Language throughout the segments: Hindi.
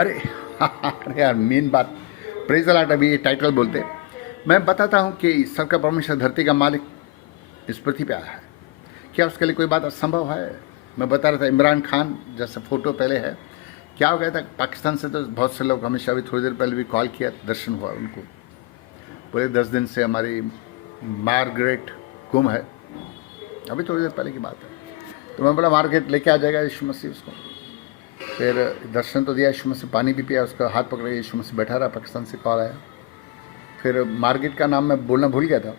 अरे अरे यार, मेन बात प्रेज द लॉर्ड, अभी ये टाइटल बोलते मैं बताता हूँ कि सबका परमेश्वर धरती का मालिक इस पृथ्वी पे आया है। क्या उसके लिए कोई बात असंभव है? मैं बता रहा था इमरान खान जैसा फोटो पहले है, क्या हो गया था पाकिस्तान से, तो बहुत से लोग हमेशा, अभी थोड़ी देर पहले भी कॉल किया, दर्शन हुआ उनको, पूरे 10 दिन से हमारी मार्गरेट गुम है। अभी थोड़ी देर पहले की बात है। तो मैं बोला मार्गरेट लेके आ जाएगा यीशु मसीह उसको। फिर दर्शन तो दिया, यीशु मसीह पानी भी पिया, उसका हाथ पकड़ के यीशु मसीह बैठा रहा। पाकिस्तान से कॉल आया, फिर मार्गरेट का नाम मैं बोलना भूल गया था,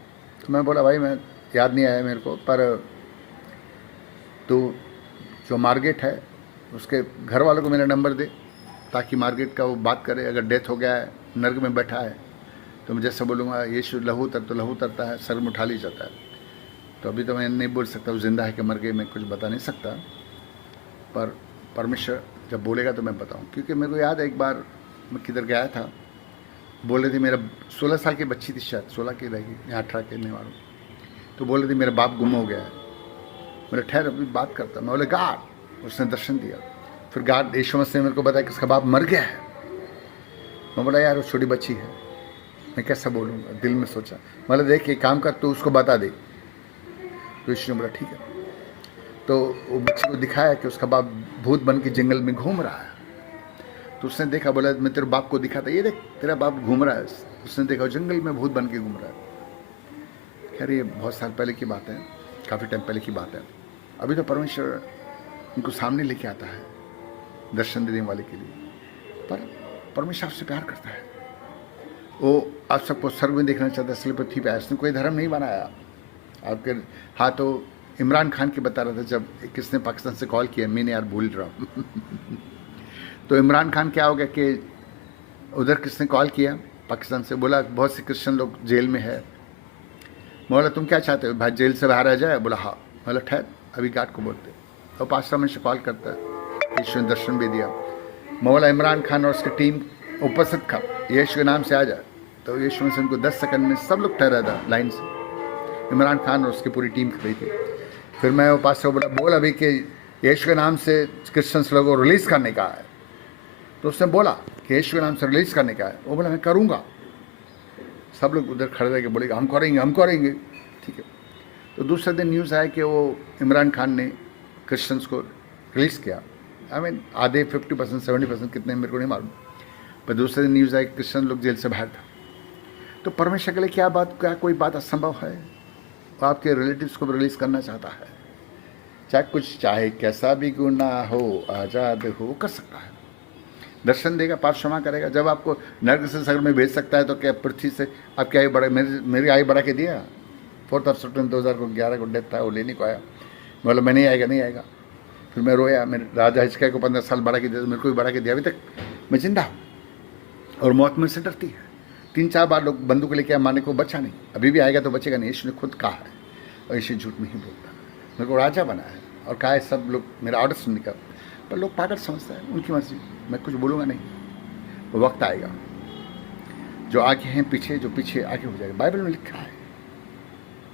तो मैं बोला भाई मैं याद नहीं आया मेरे को, पर तो जो मार्गरेट है उसके घर वालों को मेरा नंबर दे, ताकि मार्गरेट का वो बात करे। अगर डेथ हो गया है, नर्क में बैठा है, तो मैं जैसे बोलूँगा यीशु लहू तर तो लहू तरता है, सर में उठा ली जाता है। तो अभी तो मैं नहीं बोल सकता वो जिंदा है कि मर गई, मैं कुछ बता नहीं सकता, पर परमेश्वर जब बोलेगा तो मैं बताऊँ। क्योंकि मेरे को याद है एक बार मैं किधर गया था, बोल रहे थे मेरा 16 साल की बच्ची थी, शायद 16 की रहेगी या 18 के, नहीं मालूम, तो बोल रहे थे मेरा बाप गुम हो गया है। मेरा ठहर अभी बात करता, मैं बोले गार्ड, उसने दर्शन दिया। फिर गार्ड यीशु मसीह ने मेरे को बताया कि उसका बाप मर गया है। मैं बोला यार वो छोटी बच्ची है, मैं कैसा बोलूँगा, दिल में सोचा। बोला देख एक काम कर, तू उसको बता दे। तो यीशु ने बोला ठीक है। तो वो बच्ची को दिखाया कि उसका बाप भूत बन के जंगल में घूम रहा है। तो उसने देखा, बोला मैं तेरे बाप को दिखाता, ये देख तेरा बाप घूम रहा है। उसने देखा जंगल में भूत बन के घूम रहा है। खैर ये बहुत साल पहले की बात है, काफ़ी टाइम पहले की बात है। अभी तो परमेश्वर उनको सामने लेके आता है दर्शन देने वाले के लिए। पर परमेश्वर आपसे प्यार करता है, वो आप सबको स्वर्ग में देखना चाहता है, इसलिए पृथ्वी पे आया। उसने कोई धर्म नहीं बनाया आपके। हाँ, तो इमरान खान की बता रहा था, जब किसने पाकिस्तान से कॉल किया, मैंने यार भूल रहा हूँ तो इमरान खान क्या हो गया कि उधर किसने कॉल किया पाकिस्तान से, बोला बहुत से क्रिश्चियन लोग जेल में है। बोला तुम क्या चाहते हो भाई, जेल से बाहर आ जाए? बोला हाँ। बोला ठहर, अभी गार्ड को बोलते। और पास्टर में से कॉल करता है, यीशु ने दर्शन भी दिया। मौला इमरान खान और उसकी टीम उपस्थित था, यीशु के नाम से आ जाए। तो यीशु ने उनको 10 सेकंड में सब लोग ठहरा था लाइन से, इमरान खान और उसकी पूरी टीम खड़ी थी। फिर मैं वो पास्टर को बोला बोल अभी कि यीशु के नाम से क्रिश्चियंस लोगों को रिलीज़ करने का है। तो उसने बोला कि यीशु के नाम से रिलीज़ करने का है। वो बोला मैं करूँगा। सब लोग उधर खड़े रह के बोले हम करेंगे, हम करेंगे। ठीक है। तो दूसरे दिन न्यूज़ आया कि वो इमरान खान ने क्रिश्चियंस को रिलीज़ किया। आई मीन आधे 50%, 70% कितने मेरे को नहीं मालूम, पर दूसरे दिन न्यूज़ आई क्रिश्चियन लोग जेल से बाहर था। तो परमेश्वर के लिए क्या बात, क्या कोई बात असंभव है? वो आपके रिलेटिव्स को रिलीज़ करना चाहता है, चाहे कुछ, चाहे कैसा भी गुनाह हो, आज़ाद हो, वो कर सकता है। दर्शन देगा, पाप क्षमा करेगा। जब आपको नर्क से स्वर्ग में भेज सकता है, तो क्या पृथ्वी से आपकी आयु बढ़ा, मेरी आयु बढ़ा के दिया। 4 सितंबर 2011 को डेथ था, वो लेने को आया। बोला मैं नहीं आएगा, नहीं आएगा। फिर मैं रोया, मेरे राजा हिचका को 15 साल बढ़ा के दिया, मेरे को भी बढ़ा के दिया। अभी तक मैं जिंदा हूँ और मौत मेरे से डरती है। 3-4 बार लोग बंदूक लेके मारने को, बचा नहीं। अभी भी आएगा तो बचेगा नहीं, यीशु ने खुद कहा है, और यीशु झूठ नहीं बोलता। मेरे को राजा बनाया है और कहा है सब लोग मेरा ऑर्डर सुनने का, पर लोग पागल समझता है, उनकी मर्जी, मैं कुछ बोलूँगा नहीं। वो वक्त आएगा, जो आगे हैं पीछे, जो पीछे आगे हो जाएगा, बाइबल में लिखा है।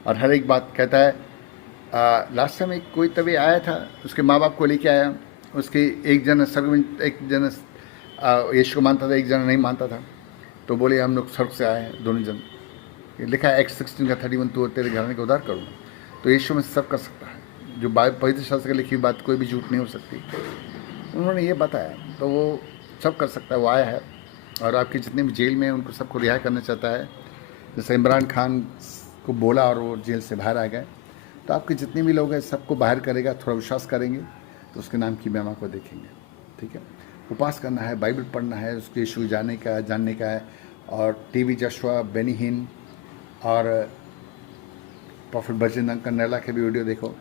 और हर एक बात कहता है। लास्ट टाइम एक कोई तभी आया था, उसके माँ बाप को लेके आया, उसके एक जन स्वर्ग में, एक जन यीशु को मानता था, एक जन नहीं मानता था। तो बोले हम लोग स्वर्ग से आए हैं दोनों जन। ये लिखा है Acts 16 का 31, तो तेरे घराने का उद्धार करूँगा। तो यीशु में सब कर सकता है, जो पवित्र शास्त्र की लिखी बात कोई भी झूठ नहीं हो सकती, उन्होंने ये बताया, तो वो सब कर सकता है। वो आया है और आपके जितने भी जेल में हैं उनको सबको रिहा करना चाहता है। जैसे इमरान खान को बोला और वो जेल से बाहर आ गए, तो आपके जितने भी लोग हैं सबको बाहर करेगा। थोड़ा विश्वास करेंगे तो उसके नाम की महिमा को देखेंगे। ठीक है। उपास करना है, बाइबल पढ़ना है, उसके यीशु जानने का है। और टीवी जशुआ, बेनी हिन और प्रॉफिट बजरंग कन्नैला के भी वीडियो देखो।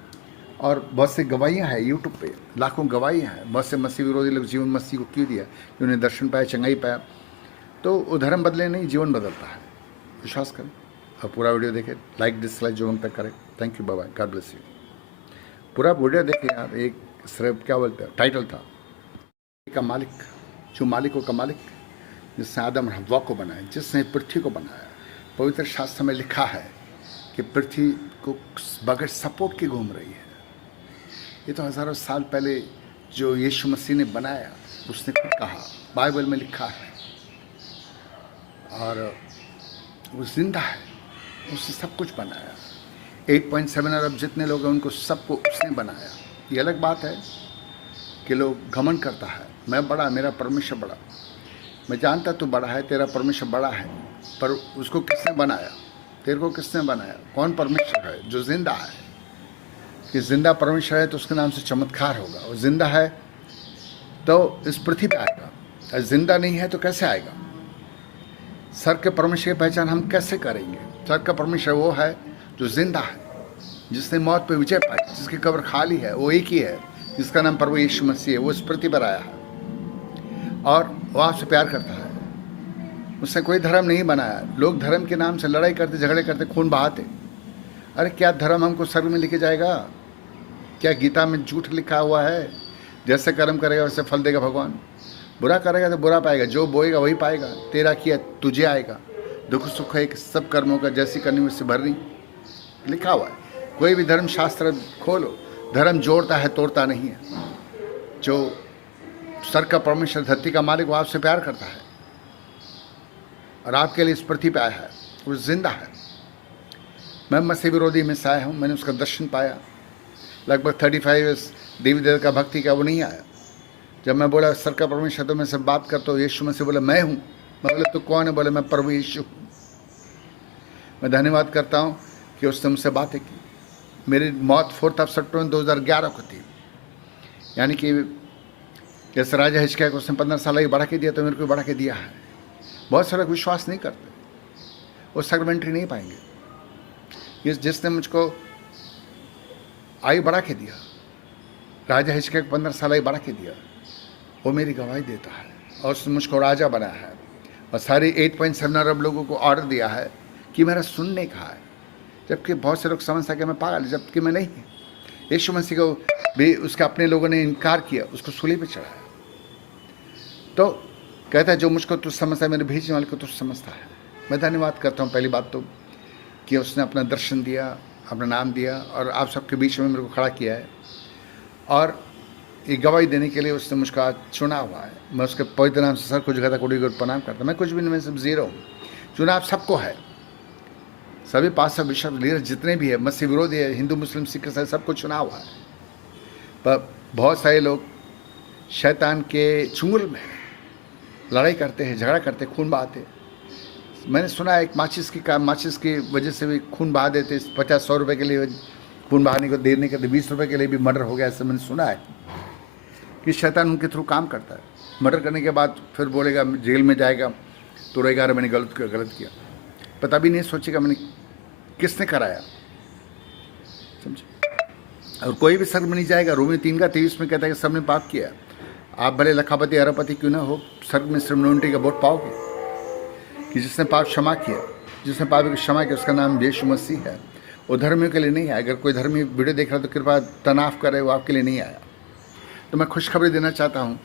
और बहुत से गवाहियाँ हैं यूट्यूब पे, लाखों गवाहियाँ हैं। बहुत से मसीह विरोधी लोग जीवन मसीह को क्यों दिया, उन्हें दर्शन पाया, चंगाई पाया। तो वो धर्म बदले नहीं, जीवन बदलता है। विश्वास करें और पूरा वीडियो देखें, लाइक डिसलाइक जो हम तक करें। Thank you, bye bye, God bless you. पूरा वीडियो देखें यार। एक सिर्फ क्या बोलते हैं, टाइटल था का मालिक, जो मालिकों का मालिक, जिसने आदम और हव्वा को बनाया, जिसने पृथ्वी को बनाया। पवित्र शास्त्र में लिखा है कि पृथ्वी को बगैर सपोर्ट के घूम रही है। ये तो हज़ारों साल पहले जो यीशु मसीह ने बनाया, उसने खुद कहा, बाइबल में लिखा है, और वो जिंदा है, उसने सब कुछ बनाया। 8.7 अरब जितने लोग हैं उनको सबको उसने बनाया। ये अलग बात है कि लोग घमंड करता है, मैं बड़ा, मेरा परमेश्वर बड़ा। मैं जानता तू बड़ा है, तेरा परमेश्वर बड़ा है, पर उसको किसने बनाया? तेरे को किसने बनाया? कौन परमेश्वर है जो जिंदा है? कि जिंदा परमेश्वर है तो उसके नाम से चमत्कार होगा। और जिंदा है तो इस पृथ्वी पे आएगा, और जिंदा नहीं है तो कैसे आएगा? सर के परमेश्वर की पहचान हम कैसे करेंगे? सर का परमेश्वर वो है जो जिंदा है, जिसने मौत पे विजय पाई, जिसकी कब्र खाली है, वो एक ही है, जिसका नाम प्रभु यीशु मसीह है। वो इस पृथ्वी पर आया है और वो आपसे प्यार करता है। उसने कोई धर्म नहीं बनाया। लोग धर्म के नाम से लड़ाई करते, झगड़े करते, खून बहाते। अरे क्या धर्म हमको स्वर्ग में लेके जाएगा? क्या गीता में झूठ लिखा हुआ है? जैसे कर्म करेगा वैसे फल देगा भगवान। बुरा करेगा तो बुरा पाएगा, जो बोएगा वही पाएगा। तेरा किया तुझे आएगा। दुख सुख एक सब कर्मों का जैसी करनी वैसे भरनी, लिखा हुआ है। कोई भी धर्म शास्त्र खोलो, धर्म जोड़ता है, तोड़ता नहीं है। जो सर का परमेश्वर, धरती का मालिक, वो आपसे प्यार करता है और आपके लिए इस पृथ्वी पे आया है। वो जिंदा है। मैं मसीह विरोधी में से आया हूँ, मैंने उसका दर्शन पाया। लगभग 35 ईयर्स देवी देवता का भक्ति का, वो नहीं आया। जब मैं बोला सर का परमेश्वर तो मैं से बात करता हूँ, यीशु मसीह बोला मैं हूँ। मैं बोले तो कौन है? बोले मैं प्रभु यीशु हूँ। मैं धन्यवाद करता हूँ कि उसने मुझसे बातें की। मेरी मौत 4 सितंबर 2011 को थी, यानी कि जैसे राजा हिजकिय्याह को उसने 15 साल ही बढ़ा के दिया, तो मेरे को बढ़ा के दिया है। बहुत सारे विश्वास नहीं करते, वो स्वर्ग में एंट्री नहीं पाएंगे। जिसने मुझको आयु बढ़ा के दिया, राजा हिजकिय्याह को 15 साल आयु बढ़ा के दिया, वो मेरी गवाही देता है और उसने मुझको राजा बनाया है। और सारे 8.7 अरब लोगों को ऑर्डर दिया है कि मेरा सुनने का है, जबकि बहुत से लोग समझता कि मैं पागल, जबकि मैं नहीं। यीशु मसीह को भी उसके अपने लोगों ने इनकार किया, उसको सूली पे चढ़ाया। तो कहता है जो मुझको तुझ समझता है, मेरे भेजने वाले को तुझ समझता है। मैं धन्यवाद करता हूँ पहली बात तो कि उसने अपना दर्शन दिया, अपना नाम दिया और आप सबके बीच में मेरे को खड़ा किया है, और ये गवाही देने के लिए उसने मुझको आज चुना हुआ है। मैं उसके पवित्र नाम से सर को जगह कोड़ी को प्रणाम करता हूँ। मैं कुछ भी नहीं, मैं सब जीरो हूँ। चुनाव सबको है, सभी पास्टर बिशप लीडर जितने भी है, मसीह विरोधी है, हिंदू मुस्लिम सिख ईसाई, सबको चुना हुआ है। पर बहुत सारे लोग शैतान के चुंगल में लड़ाई करते हैं, झगड़ा करते, खून बहाते। मैंने सुना है एक माचिस की वजह से भी खून बहा देते। 50-100 रुपये के लिए खून बहाने को देने के 20 रुपये के लिए भी मर्डर हो गया। ऐसे मैंने सुना है कि शैतान उनके थ्रू काम करता है। मर्डर करने के बाद फिर बोलेगा, जेल में जाएगा तो रहेगा अरे मैंने गलत किया। पता भी नहीं सोचेगा मैंने किसने कराया, समझे। और कोई भी स्वर्ग में नहीं जाएगा। रोमी 3:23 में कहता है कि सबने पाप किया। आप भले लखापति अरबपति क्यों ना हो, स्वर्ग में सिर्फ नोन्टी का वोट पाओगे कि जिसने पाप क्षमा किया, जिसने पाप की क्षमा किया, उसका नाम यीशु मसीह है। वो धर्मियों के लिए नहीं आया। अगर कोई धर्मी वीडियो देख रहा है तो कृपया तनाव करे, वो आपके लिए नहीं आया। तो मैं खुशखबरी देना चाहता हूँ,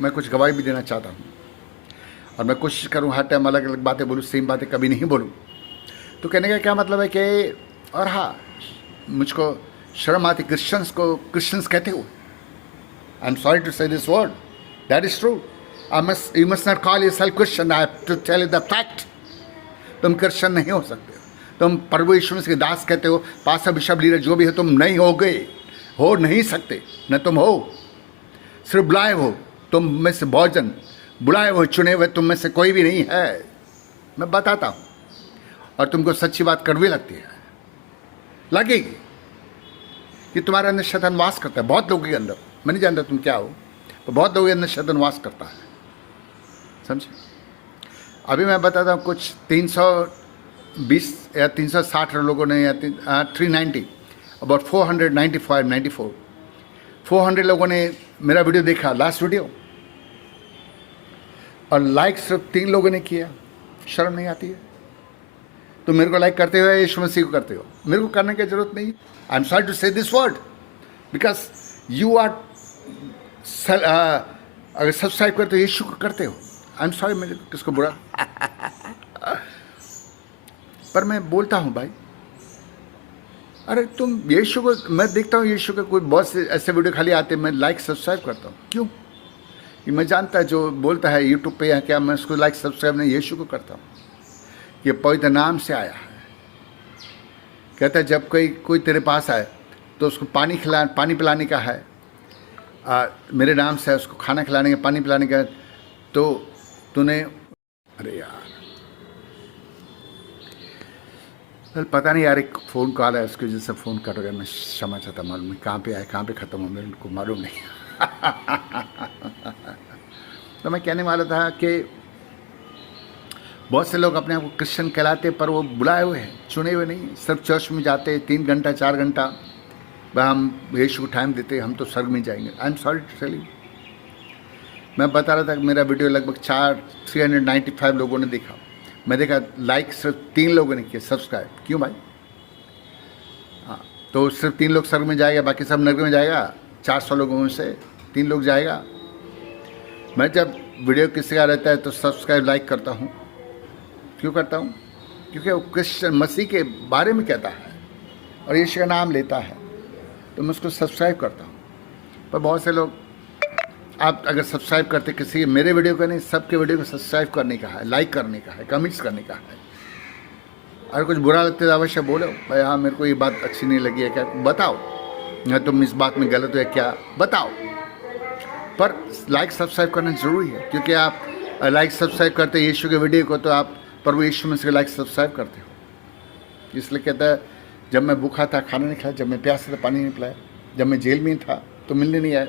मैं कुछ गवाही भी देना चाहता हूँ, और मैं कोशिश करूँ हर टाइम अलग अलग बातें बोलूँ, सेम बातें कभी नहीं बोलूँ। तो कहने का क्या मतलब है कि, और हाँ, मुझको शर्म आती क्रिश्चियंस को क्रिश्चियंस कहते हो। I am sorry to say this word, that is true. You must not call yourself Christian, I have to tell you the fact. तुम क्रिश्चियन नहीं हो सकते, तुम प्रभु यीशु मसीह के दास कहते हो। पास्टर बिशप लीडर जो भी हो, तुम नहीं हो गए, हो नहीं सकते, न तुम हो, सिर्फ बुलाए हो। तुम में से बहुजन बुलाए हुए, चुने हुए तुम में से कोई भी नहीं है। मैं बताता हूँ, और तुमको सच्ची बात कड़वी लगती है, लगेगी कि तुम्हारे अंदर शैतान वास करता है। बहुत लोगों के अंदर, मैं नहीं जानता तुम क्या हो, तो बहुत लोगों के अंदर शैतान वास करता है, समझे। अभी मैं बताता हूँ, कुछ 320 या 360 लोगों ने, या 390, अबाउट 400 लोगों ने मेरा वीडियो देखा, लास्ट वीडियो, और लाइक सिर्फ 3 लोगों ने किया। शर्म नहीं आती है? तो मेरे को लाइक करते हो या यीशु मसीह को करते हो? मेरे को करने की जरूरत नहीं। I am sorry to say this word because you are, अगर सब्सक्राइब करते हो यीशु को करते हो। आई एम सॉरी, मेरे किसको बुरा पर मैं बोलता हूँ भाई, अरे तुम यीशु को, मैं देखता हूँ यीशु के कोई बहुत से ऐसे वीडियो खाली आते हैं, मैं लाइक सब्सक्राइब करता हूँ। क्यों? ये मैं जानता है जो बोलता है यूट्यूब पे या क्या, मैं उसको लाइक सब्सक्राइब नहीं यीशु को करता हूँ। ये पवित्र नाम से आया है। कहता है जब कोई तेरे पास आए तो उसको पानी पिलाने का है, मेरे नाम से है, उसको खाना खिलाने का, पानी पिलाने का, तो तूने, अरे यार पता नहीं यार, एक फ़ोन कॉल है उसकी वजह से फ़ोन कट गया। मैं क्षमा चाहता, मालूम नहीं कहाँ पे आए कहाँ पे ख़त्म हो, मेरे को मालूम नहीं। तो मैं कहने वाला था कि बहुत से लोग अपने आप को क्रिश्चियन कहलाते, पर वो बुलाए हुए हैं, चुने हुए नहीं। सिर्फ चर्च में जाते 3 घंटा 4 घंटा, वह हम यीशु को टाइम देते, हम तो स्वर्ग में जाएंगे। I am sorry to tell you. मैं बता रहा था कि मेरा वीडियो लगभग 395 लोगों ने देखा। मैं देखा लाइक सिर्फ 3 लोगों ने किया, सब्सक्राइब क्यों भाई? हाँ, तो सिर्फ 3 लोग स्वर्ग में जाएगा, बाकी सब नरक में जाएगा। 400 लोगों में से 3 लोग जाएगा। मैं जब वीडियो किसी का रहता है तो सब्सक्राइब लाइक करता हूँ। क्यों करता हूँ? क्योंकि वो क्रिश्चियन मसीह के बारे में कहता है और यीशु का नाम लेता है, तो मैं उसको सब्सक्राइब करता हूँ। पर बहुत से लोग, आप अगर सब्सक्राइब करते किसी मेरे वीडियो का नहीं, सबके वीडियो को सब्सक्राइब करने का है, लाइक करने का है, कमेंट्स करने का है। अगर कुछ बुरा लगता है तो अवश्य बोलो भाई, हाँ मेरे को ये बात अच्छी नहीं लगी है, क्या बताओ, या तुम इस बात में गलत हो या क्या बताओ। पर लाइक सब्सक्राइब करना ज़रूरी है, क्योंकि आप लाइक सब्सक्राइब करते यीशु के वीडियो को तो आप प्रभु यीशु में से लाइक सब्सक्राइब करते हो। इसलिए कहता है जब मैं भूखा था खाना नहीं खाया, जब मैं प्यासा था पानी नहीं पिलाया, जब मैं जेल में था तो मिलने नहीं आया।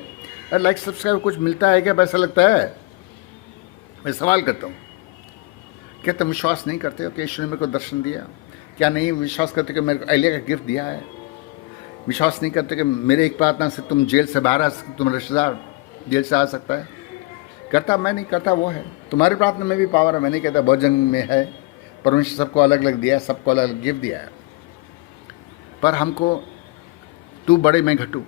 अरे लाइक सब्सक्राइब कुछ मिलता है क्या? पैसा लगता है? मैं सवाल करता हूँ, क्या तुम विश्वास नहीं करते हो कि यीशु ने मेरे को दर्शन दिया? क्या नहीं विश्वास करते कि मेरे को एलिया का गिफ्ट दिया है? विश्वास नहीं करते कि मेरे एक प्रार्थना से तुम जेल से बाहर आ सकते, तुम रिश्तेदार जेल से आ सकता है? करता मैं नहीं करता, वो है। तुम्हारी प्रार्थना में भी पावर है, मैं नहीं कहता बहुत जन में है। परमेश्वर सबको अलग अलग दिया है, सबको अलग अलग गिफ्ट दिया है, पर हमको तू बड़े मैं घटू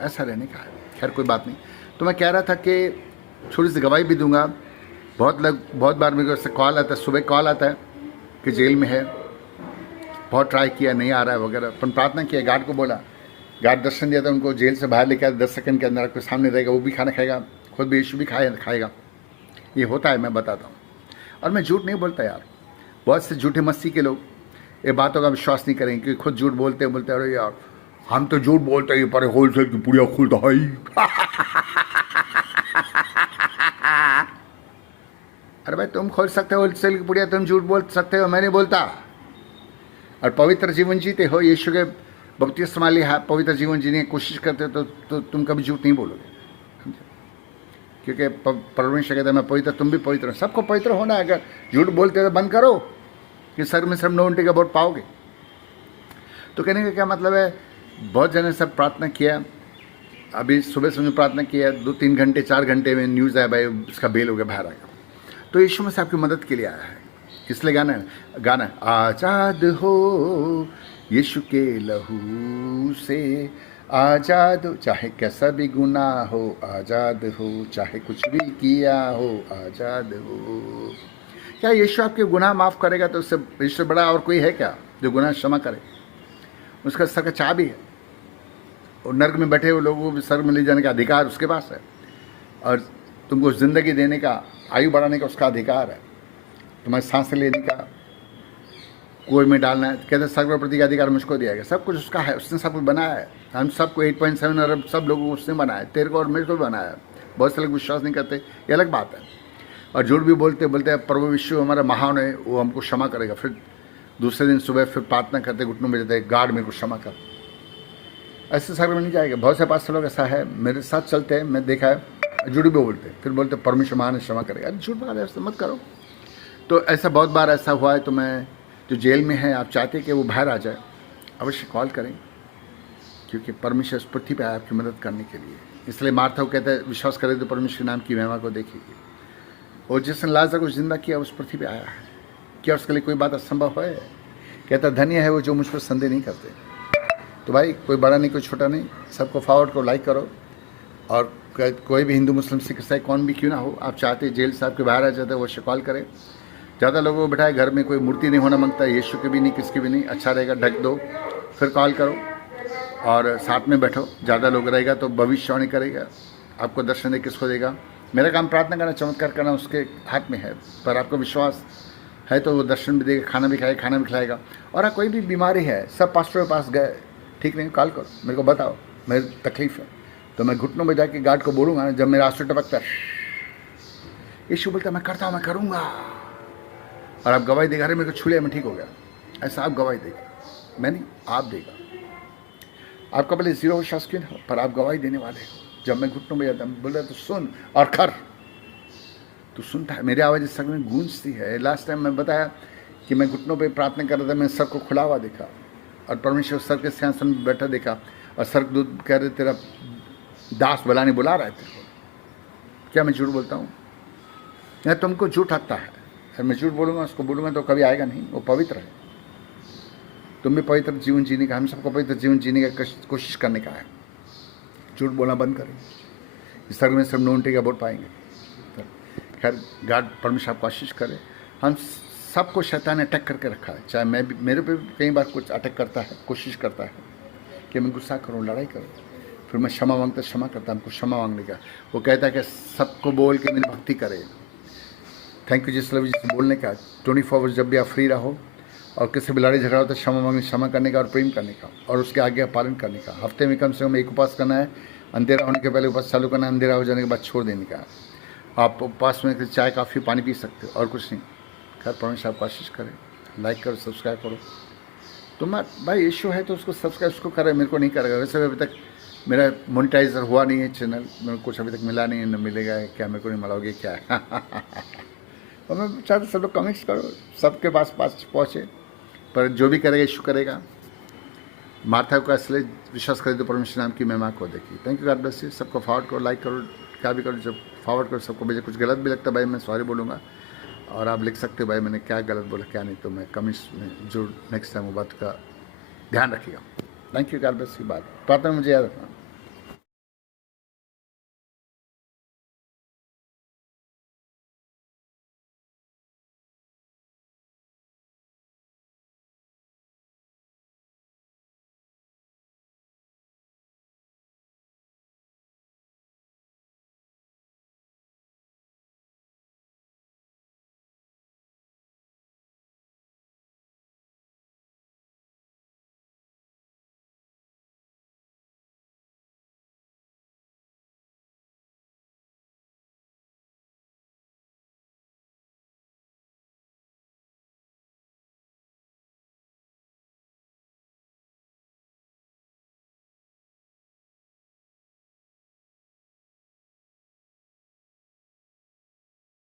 ऐसा रहने का है। खैर कोई बात नहीं। तो मैं कह रहा था कि थोड़ी सी गवाही भी दूंगा। बहुत बार मेरे को कॉल आता है, सुबह कॉल आता है कि जेल में है, बहुत ट्राई किया नहीं आ रहा है वगैरह, पर प्रार्थना किया, गार्ड को बोला, गार्ड दर्शन दिया था उनको, जेल से बाहर लेकर 10 सेकंड के अंदर आपके सामने रहेगा, वो भी खाना खाएगा, खुद भी यीशु भी खाएगा। ये होता है, मैं बताता हूँ। और मैं झूठ नहीं बोलता यार। बहुत से झूठे मस्ती के लोग ये बातों का विश्वास नहीं करेंगे, क्योंकि खुद झूठ बोलते अरे यार हम तो झूठ बोलते हैं, पर होलसेल की पुड़िया खुलता है। अरे भाई तुम खोल सकते हो होलसेल की पुड़िया, तुम झूठ बोल सकते हो, मैं नहीं बोलता। और पवित्र जीवन जीते हो, यीशु के बपतिस्मा लिया, पवित्र जीवन जीने की कोशिश करते हो तो तुम कभी झूठ नहीं बोलोगे। क्योंकि परमेश्वर कहता है मैं पवित्र, तुम भी पवित्र हो, सबको पवित्र होना है। अगर झूठ बोलते हो तो बंद करो, कि सर में सब 9 घंटे का वोट पाओगे। तो कहने का क्या मतलब है, बहुत जने सब प्रार्थना किया, अभी सुबह सुबह प्रार्थना किया, 2-3 घंटे 4 घंटे में न्यूज़ आया भाई उसका बेल हो गया, बाहर आ गया। तो यीशु मसीह आपकी मदद के लिए आया है। इसलिए गाना आज़ाद हो यीशु के लहू से, आज़ाद हो चाहे कैसा भी गुनाह हो, आज़ाद हो चाहे कुछ भी किया हो, आज़ाद हो। क्या यीशु आपके गुनाह माफ़ करेगा? तो उससे इससे बड़ा और कोई है क्या जो गुनाह क्षमा करे? उसका सर का चाबी है, और नर्क में बैठे हुए लोगों को भी सर में ले जाने का अधिकार उसके पास है, और तुमको ज़िंदगी देने का, आयु बढ़ाने का उसका अधिकार है, तुम्हारी सांसें लेने का, कुएं में डालना है। कहते सर्व प्रति का अधिकार मुझको दिया गया, सब कुछ उसका है, उसने सब कुछ बनाया है। हम सबको 8.7 अरब सब लोगों को उसने बनाया, तेरे को और मेरे को भी बनाया। बहुत से लोग विश्वास नहीं करते, ये अलग बात है। और झूठ भी बोलते हैं प्रभु विश्व हमारा महान है, वो हमको क्षमा करेगा। फिर दूसरे दिन सुबह फिर प्रार्थना करते, घुटनों में जाते, गार्ड मेरे को क्षमा कर। ऐसे स्वर्ग में नहीं जाएगा। बहुत से पास लोग ऐसा है, मेरे साथ चलते हैं, मैं देखा है, झूठ भी बोलते, फिर बोलते परमेश्वर महान है क्षमा करेगा। झूठ बात ऐसा मत करो। तो ऐसा बहुत बार ऐसा हुआ है। तो मैं जो जेल में है, आप चाहते कि वो बाहर आ जाए, अवश्य कॉल करें, क्योंकि परमेश्वर इस पृथ्वी पर आया आपकी मदद करने के लिए। इसलिए मार्था को कहते हैं विश्वास करें तो परमेश्वर के नाम की महिमा को देखेगी। और जिसने लाजर को जिंदा किया उस पृथ्वी पे आया है, क्या उसके लिए कोई बात असंभव है? कहता धन्य है वो जो मुझ पर संदेह नहीं करते। तो भाई कोई बड़ा नहीं कोई छोटा नहीं, सबको फॉरवर्ड करो, लाइक करो। और कोई भी हिंदू मुस्लिम सिख ईसाई कौन भी क्यों ना हो, आप चाहते जेल साहब के बाहर आ जाते वो कॉल करें। ज़्यादा लोगों को बिठाए, घर में कोई मूर्ति नहीं होना मांगता, यीशु के भी नहीं, किसकी भी नहीं, अच्छा रहेगा, ढक दो, फिर कॉल करो और साथ में बैठो। ज़्यादा लोग रहेगा तो भविष्यवाणी करेगा, आपको दर्शन दे किसको देगा? मेरा काम प्रार्थना करना, चमत्कार करना उसके हाथ में है। पर आपको विश्वास है तो वो दर्शन भी देगा, खाना भी खाएगा, खाना भी खिलाएगा। और हाँ, कोई भी बीमारी है, सब पास्टर के पास गए, ठीक नहीं, कॉल करो, मेरे को बताओ मेरी तकलीफ है, तो मैं घुटनों में जाके गार्ड को बोलूँगा। जब मेरा आंसू टपकता है, यीशु बोलता मैं करता हूँ, मैं करूँगा। और आप गवाही देगा, अरे मेरे को छू लिया, मैं ठीक हो गया। ऐसा आप गवाही देगा, मैं नहीं, आप देगा। आपका पहले जीरो विश्वास क्यों हो, पर आप गवाही देने वाले हो। जब मैं घुटनों में जाता हूँ, बोल रहा तो सुन और कर। तो सुनता है, मेरी आवाज़ इस सर में गूंजती है। लास्ट टाइम मैं बताया कि मैं घुटनों पे प्रार्थना कर रहा था, मैंने सर को खुला हुआ देखा और परमेश्वर सर के सिंहासन में बैठा देखा। और सर दूध कह रहे तेरा दास बुलाने बुला रहे थे। क्या मैं झूठ बोलता हूँ? नहीं, तुमको झूठ आता है। अगर मैं झूठ बोलूँगा, उसको बोलूँगा तो कभी आएगा नहीं। वो पवित्र है। तुम भी पवित्र जीवन जीने का, हम सबको पवित्र जीवन जीने का कोशिश करने का है। झूठ बोलना बंद करें, इस सर में सब नोनटी का वोट पाएंगे। खैर, गॉड परमेश्वर आपको आशीष करे। हम सबको शैतान अटैक करके रखा है, चाहे मैं भी, मेरे पे भी कई बार कुछ अटैक करता है, कोशिश करता है कि मैं गुस्सा करूँ, लड़ाई करूँ। फिर मैं क्षमा मांगता, क्षमा करता, हमको क्षमा मांगने का। वो कहता है कि सबको बोल के मेरी भक्ति करे। थैंक यू जिस लव जिस बोलने का। 24 आवर्स जब भी आप फ्री रहो और किसी भी लड़ाई झगड़ा हो तो क्षमा मांगने, क्षमा करने का और प्रेम करने का और उसके आज्ञा पालन करने का। हफ्ते में कम से कम एक उपवास करना है, अंधेरा होने के पहले उपवास चालू करना है, अंधेरा हो जाने के बाद छोड़ देने का। आप उपवास में चाय काफ़ी पानी पी सकते हो और कुछ नहीं। खैर, परमेश्वर आपको आशीष करे। लाइक करो, सब्सक्राइब करो। तुम्हारा भाई इशू है तो उसको सब्सक्राइब उसको करे, मेरे को नहीं करेगा। वैसे अभी तक मेरा मोनेटाइजर हुआ नहीं है चैनल, मेरे को कुछ अभी तक मिला नहीं है, न मिलेगा क्या, मेरे को नहीं मिलाओगे क्या है। और मैं चाहता सब लोग कमेंट्स करो, सबके पास पहुँचे। पर जो भी करेगा इशू करेगा। मार्था को इसलिए विश्वास करे तो परमेश्वर नाम की महिमा को देखी। Thank you, God bless you. सबको फॉरवर्ड करो, लाइक करो, क्या भी करो, जब फॉरवर्ड करो सबको भेजो। कुछ गलत भी लगता है भाई, मैं सॉरी बोलूँगा। और आप लिख सकते हो भाई मैंने क्या गलत बोला क्या नहीं, तो मैं कमेंट्स में जो नेक्स्ट टाइम वो बात का ध्यान रखिएगा। Thank you, God bless you. बात प्रार्थना मुझे याद रखना।